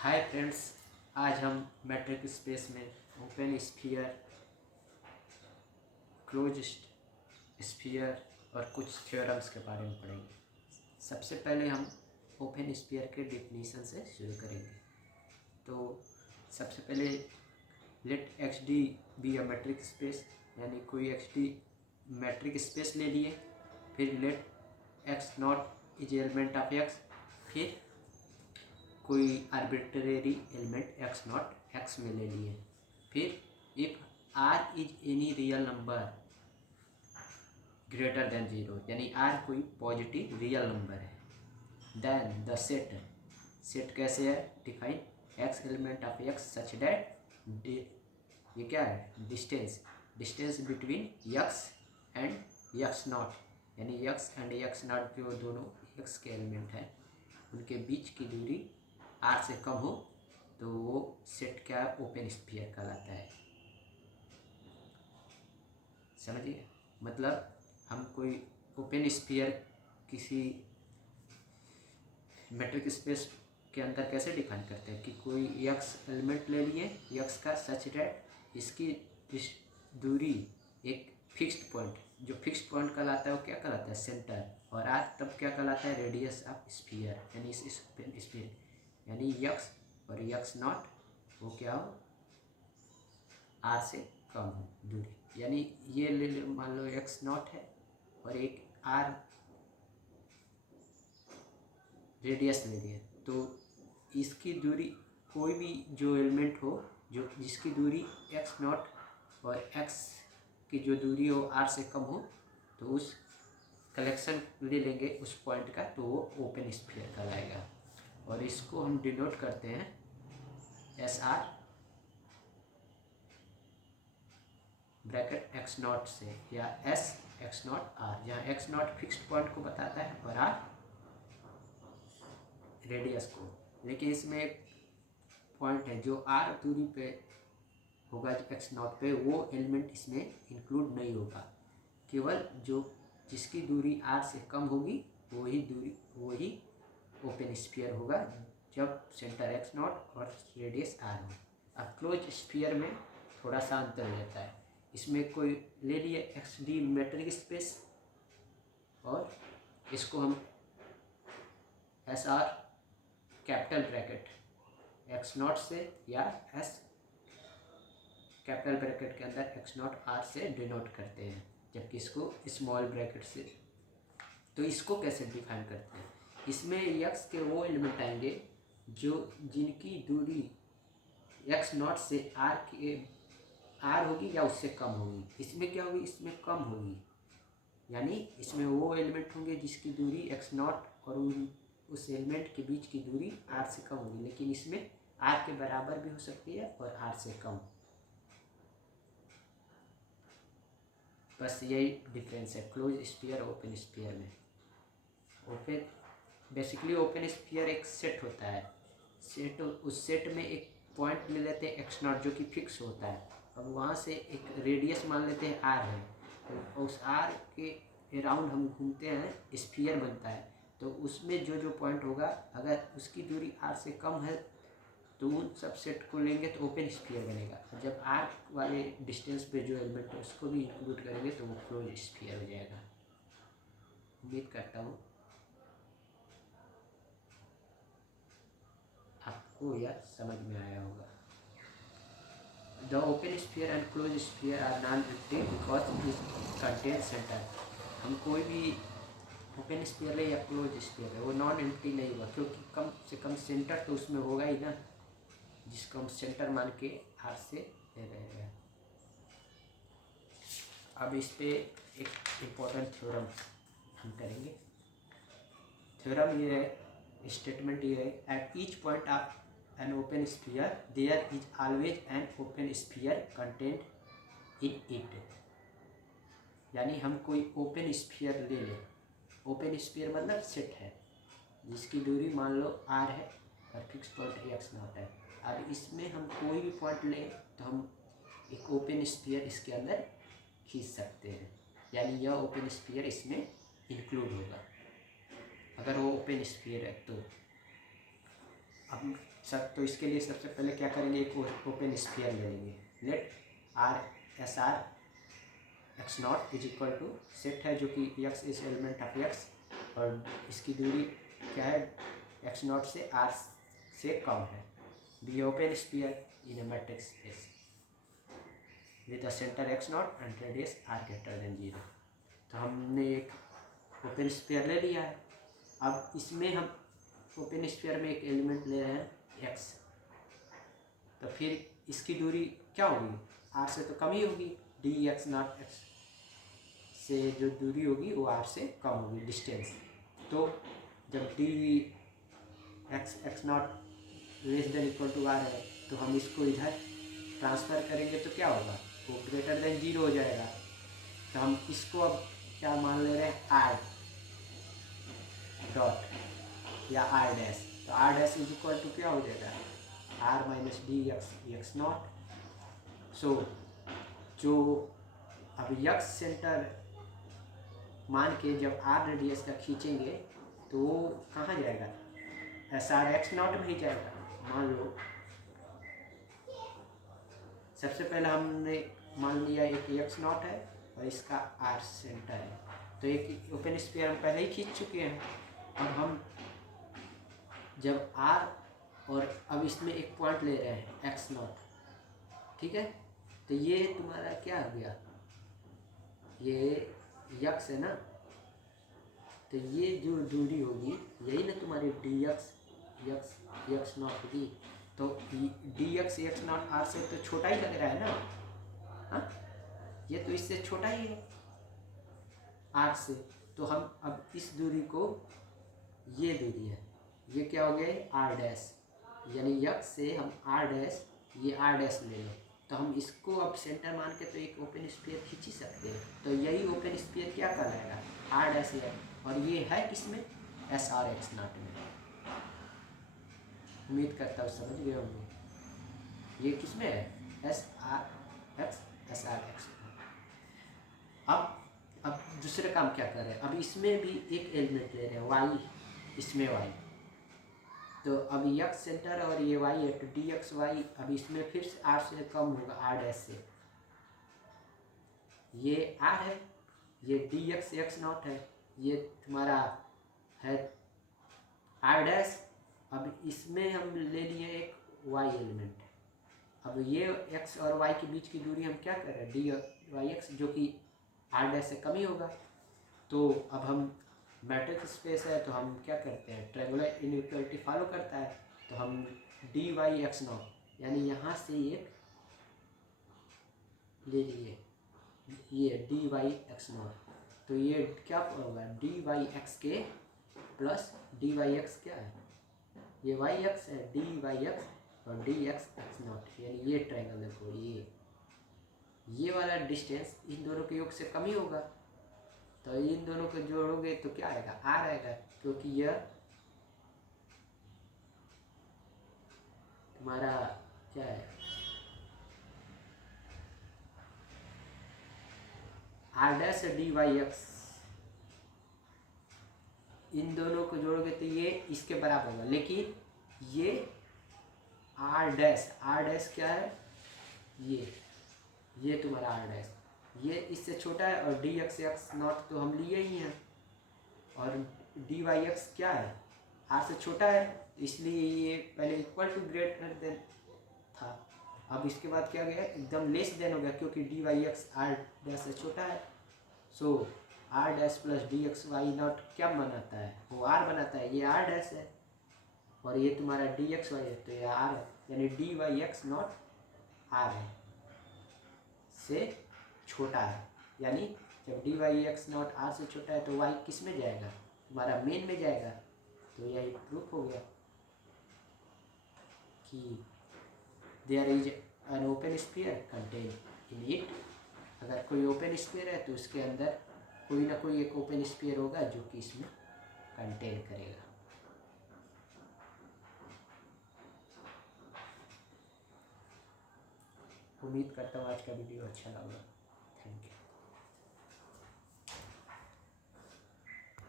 Hi friends, आज हम matric space में ओपन स्फीयर, क्लोज स्फीयर और कुछ थ्योरम्स के बारे में पढ़ेंगे। सबसे पहले हम ओपन स्फीयर के डेफिनेशन से शुरू करेंगे। तो सबसे पहले let X D be a metric space, यानी कोई एक्स डी मैट्रिक स्पेस ले लिए। फिर let X not is element of X, फिर कोई arbitrary element X not X में ले लिए। फिर if R is any real number greater than zero, यानी आर कोई पॉजिटिव रियल नंबर है, देन द सेट कैसे है define, X element of X such that ये क्या है, distance between x and x not, यानी एक्स एंड एक्स नॉट जो दोनों एक्स के एलिमेंट हैं उनके बीच की दूरी आर से कम हो तो वो सेट क्या ओपन स्फीयर कहलाता है। समझिए, मतलब हम कोई ओपन स्फीयर किसी मैट्रिक स्पेस के अंदर कैसे डिफाइन करते हैं कि कोई एक्स एलिमेंट ले लिए एक्स का सच दैट इसकी दूरी एक फिक्स्ड पॉइंट, जो फिक्स्ड पॉइंट कहलाता है वो क्या कहलाता है, सेंटर, और आर तब क्या कहलाता है, रेडियस ऑफ स्फीयर, यानी इस ओपन स्फीयर, यानी एक्स और एक्स नॉट वो क्या हो, आर से कम हो दूरी। यानी ये ले मान लो एक्स नॉट है और एक आर रेडियस ले लिया, तो इसकी दूरी कोई भी जो एलिमेंट हो जो जिसकी दूरी एक्स नॉट और एक्स की जो दूरी हो आर से कम हो, तो उस कलेक्शन ले लेंगे उस पॉइंट का, तो वो ओपन स्फीयर कहलाएगा। और इसको हम डिनोट करते हैं S R bracket x not से, या एस एक्स नॉट आर, जहाँ एक्स नॉट फिक्स्ड पॉइंट को बताता है और आर रेडियस को। लेकिन इसमें एक पॉइंट है, जो आर दूरी पे होगा एक्स नॉट पे, वो एलिमेंट इसमें इंक्लूड नहीं होगा। केवल जो जिसकी दूरी आर से कम होगी वही ओपन स्फीयर होगा, जब सेंटर एक्स नॉट और रेडियस आर हो। अब क्लोज स्फीयर में थोड़ा सा अंतर रहता है। इसमें कोई ले लिए एक्स डी मैट्रिक स्पेस और इसको हम S R capital bracket x not से या एस कैपिटल ब्रैकेट के अंदर एक्स नॉट आर से डिनोट करते हैं, जबकि इसको स्मॉल ब्रैकेट से। तो इसको कैसे डिफाइन करते हैं, इसमें एक्स के वो एलिमेंट आएंगे जो जिनकी दूरी एक्स नॉट से आर होगी या उससे कम होगी। इसमें क्या होगी, इसमें कम होगी, यानी इसमें वो एलिमेंट होंगे जिसकी दूरी एक्स नॉट और उस एलिमेंट के बीच की दूरी आर से कम होगी, लेकिन इसमें आर के बराबर भी हो सकती है और आर से कम। बस यही डिफरेंस है क्लोज स्फीयर ओपन स्फीयर में। ओपन बेसिकली ओपन स्फीयर एक सेट होता है, सेट, उस सेट में एक पॉइंट ले लेते हैं एक्स नॉट जो कि फिक्स होता है, अब वहाँ से एक रेडियस मान लेते हैं आर है, तो उस आर के अराउंड हम घूमते हैं, स्फीयर बनता है। तो उसमें जो जो पॉइंट होगा अगर उसकी दूरी आर से कम है तो उन सब सेट को लेंगे तो ओपन स्फीयर बनेगा। और जब आर वाले डिस्टेंस पे जो एलिमेंट है उसको भी इंक्लूड करेंगे तो वो क्लोज स्फीयर हो जाएगा। उम्मीद करता हूँ आपको यह समझ में आया होगा। The open sphere and close sphere are non empty because it contain centre. हम कोई भी ओपन स्फीयर है या क्लोज स्फीयर है वो नॉन एम्प्टी नहीं होगा, क्योंकि कम से कम सेंटर तो उसमें होगा ही ना, जिसको हम सेंटर मान के आर से ले रहे हैं। अब इस पे एक इम्पोर्टेंट थ्योरम हम करेंगे। थ्योरम ये है, स्टेटमेंट ये है, at each point of an open sphere there is always an open sphere content in it. यानी हम कोई ओपन स्फीयर ले लें, ओपन स्फीयर मतलब सेट है जिसकी दूरी मान लो आर है और फिक्स पॉइंट एक्स नॉट है। अब इसमें हम कोई भी पॉइंट लें तो हम एक ओपन स्फीयर इसके अंदर खींच सकते हैं, यानी यह ओपन स्फीयर इसमें इंक्लूड होगा अगर वो ओपन स्फीयर है तो। अब सब तो इसके लिए सबसे पहले क्या करेंगे, एक ओपन स्फीयर ले लेंगे। Let R S R X not is equal to set है जो कि X is element of X और इसकी दूरी क्या है एक्स नॉट से आर से कम है। B open sphere in a metrics space with the centre X not and radius R greater than 0। तो हमने एक ओपन स्फीयर ले लिया है। अब इसमें हम ओपन स्फीयर में एक एलिमेंट ले रहे हैं एक्स, तो फिर इसकी दूरी क्या होगी, आर से तो कम ही होगी। डी एक्स नॉट एक्स से जो दूरी होगी वो आर से कम होगी डिस्टेंस। तो जब d x naught less than equal to r है तो हम इसको इधर ट्रांसफ़र करेंगे तो क्या होगा, वो ग्रेटर देन 0 हो जाएगा। तो हम इसको अब क्या मान ले रहे हैं, आर डॉट या आर डैश। तो r dash is equal to क्या हो जाएगा, r minus d x not. So जो अब यक्स सेंटर मान के जब आर रेडियस का खींचेंगे तो वो कहाँ जाएगा, एस आर एक्स नॉट में ही जाएगा। मान लो सबसे पहले हमने मान लिया एक एक्स नॉट है और इसका आर सेंटर है, तो एक ओपन स्फीयर हम पहले ही खींच चुके हैं। अब हम जब आर और अब इसमें एक पॉइंट ले रहे हैं एक्स नॉट, ठीक है। तो ये तुम्हारा क्या हो गया, ये यक्स है ना, तो ये जो दूरी होगी यही ना तुम्हारी डी एक्स नॉट होगी। तो डी एक्स नॉट आर से तो छोटा ही लग रहा है ना, हाँ ये तो इससे छोटा ही है आर से। तो हम अब इस दूरी को, ये दूरी है, ये क्या हो गया आर डैश, यानी यक्स से हम आर डैश, ये आर डैश ले लें तो हम इसको अब सेंटर मान के तो एक ओपन स्फीयर खींच ही सकते हैं। तो यही ओपन स्फीयर क्या कहलाएगा, आर डैश है, और ये है किसमें, एस आर एक्स नॉट में। उम्मीद करता हूँ समझ गए होंगे ये किसमें है, एस आर एक्स। अब दूसरे काम क्या कर रहे हैं, अब इसमें भी एक एलिमेंट ले रहे हैं वाई, इसमें वाई। तो अब यक्स सेंटर और ये वाई है, तो डी एक्स वाई अब इसमें फिर से आर से कम होगा, आर डैश से। ये आर है, ये डी एक्स नॉट है, ये तुम्हारा है आर डैश। अब इसमें हम ले लिए एक वाई एलिमेंट। अब ये एक्स और वाई के बीच की दूरी हम क्या कर रहे हैं, डी वाई एक्स, जो कि आर डैश से कम ही होगा। तो अब हम मैट्रिक्स स्पेस है तो हम क्या करते हैं, ट्रायंगुलर इनइक्वालिटी फॉलो करता है। तो हम डी वाई एक्स नॉट यानी यहाँ से एक ले लिए, ये डी वाई एक्स नॉट, तो ये क्या होगा, डी वाई एक्स के प्लस डी वाई एक्स क्या है, ये वाई एक्स है, डी वाई एक्स और डी एक्स नॉट, यानी ये ट्रायंगल देखो, ये वाला डिस्टेंस इन दोनों के योग से कम ही होगा। तो इन दोनों को जोड़ोगे तो क्या आएगा, आर आएगा, क्योंकि यह तुम्हारा क्या है, r dash d y x, इन दोनों को जोड़ोगे तो ये इसके बराबर होगा। लेकिन ये आर डैश क्या है, ये तुम्हारा आर डैश, ये इससे छोटा है, और डी एक्स नॉट तो हम लिए ही हैं, और डी वाई एक्स क्या है, आर से छोटा है, इसलिए ये पहले इक्वल टू ग्रेटर देन था। अब इसके बाद क्या गया, एकदम लेस देन हो गया, क्योंकि d y x r dash से छोटा है। So r dash plus d x y not क्या बनाता है, वो आर बनाता है, ये आर डैश है, और ये तुम्हारा डी एक्स वाई है तो ये आर है, यानी d y x naught r है से छोटा है। यानी जब d y x naught r से छोटा है तो वाई किस में जाएगा, तुम्हारा मेन में जाएगा। तो यही प्रूफ हो गया कि there is an open sphere contain in it. अगर कोई ओपन स्फीयर है तो उसके अंदर कोई ना कोई एक ओपन स्फीयर होगा जो कि इसमें कंटेन करेगा। उम्मीद करता हूँ आज का वीडियो अच्छा लगा।